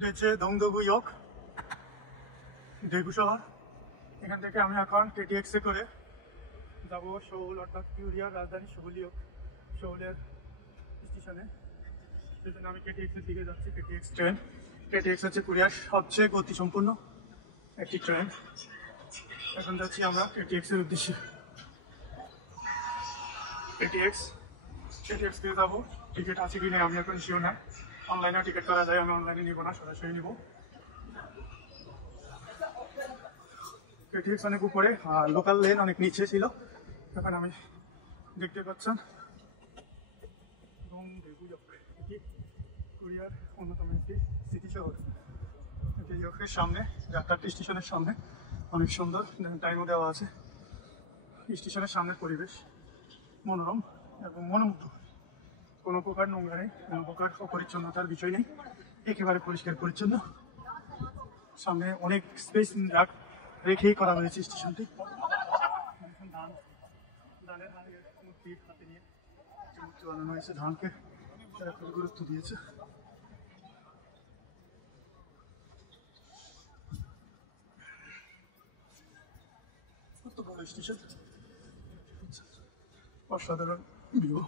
এটা হচ্ছে দংদগু ইয়ক দেগু শহর। এখান থেকে আমি এখন কেটিএক্সে করে যাব সৌল, অর্থাৎ কোরিয়ার রাজধানী সৌল ইয়ক, সৌলের স্টেশনে। সেজন্য আমি কেটিএক্সের দিকে যাচ্ছি। কেটিএক্স ট্রেন, কেটিএক্স হচ্ছে কোরিয়ার সবচেয়ে গতিসম্পন্ন একটি ট্রেন। এখন যাচ্ছি আমরা কেটিএক্সের উদ্দেশ্যে। কেটিএক্স দিয়ে যাবো। টিকিট আছে কি নেই আমি এখন শিওর না। অনলাইনেও টিকিট করা যায়, আমি অনলাইনে নিব না, সরাসরি নিব। কেটিএক্স অনেক উপরে আর লোকাল লেন অনেক নিচে ছিল। এখন আমি দেখতে পাচ্ছেন কোরিয়ার অন্যতম একটি সিটি শহর। এটি ইয়কের সামনে, যাত্রাটি স্টেশনের সামনে অনেক সুন্দর টাইমও দেওয়া আছে। স্টেশনের সামনের পরিবেশ মনোরম এবং মনোমুগ্ধ। কোনো প্রকার নোংরা নেই, কোনো প্রকার অপরিচ্ছন্নতার বিষয় নেই, একেবারে পরিষ্কার পরিচ্ছন্ন। সামনে অনেক স্পেস রেখেই করা হয়েছে স্টেশনটি। ধানের মূর্তি হাতে নিয়ে মূর্তি বানানো হয়েছে। ধানকে তারা খুব গুরুত্ব দিয়েছে। কত বড় স্টেশন, অসাধারণ ভিউ।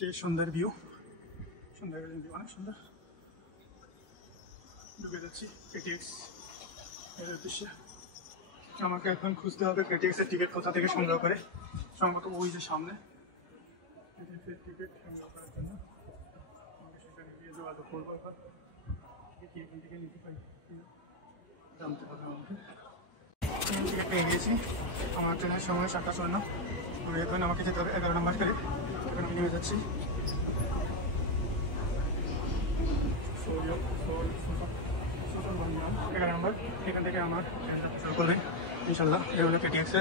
যে সুন্দর ভিউ, সুন্দর ভিউ, অনেক সুন্দর। ঢুকে যাচ্ছি কেটিএক্স এর উদ্দেশ্যে। আমাকে এখন খুঁজতে হবে কেটিএক্স এর টিকিট কোথা থেকে সংগ্রহ করে। সম্ভবত ওই যে সামনে কেটিএক্স এর টিকিট সংগ্রহ করার জন্য আমাকে সেখানে গিয়ে যোগাযোগ করবো। এবার এখান থেকে নিতে পারি জানতে হবে আমাকে। টিকিট পেয়ে গিয়েছি। আমার ট্রেনের সময় 7:54। এখন আমাকে যেতে হবে 11 নম্বর করে। এখন আমি নেমে যাচ্ছি। 11 নম্বর। এখান থেকে আমার ট্রেনটা শুরু করবে ইনশাল্লাহ। এই হলো কেটিএক্স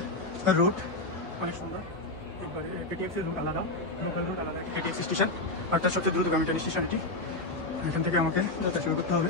এর রুট, অনেক সুন্দর। একবারে কেটিএক্স এর রুট আলাদা, লোকাল রুট আলাদা। কেটিএক্স স্টেশন অর্থাৎ সবচেয়ে দ্রুতগামী ট্রেন স্টেশন এটি। এখান থেকে আমাকে যাত্রা শুরু করতে হবে।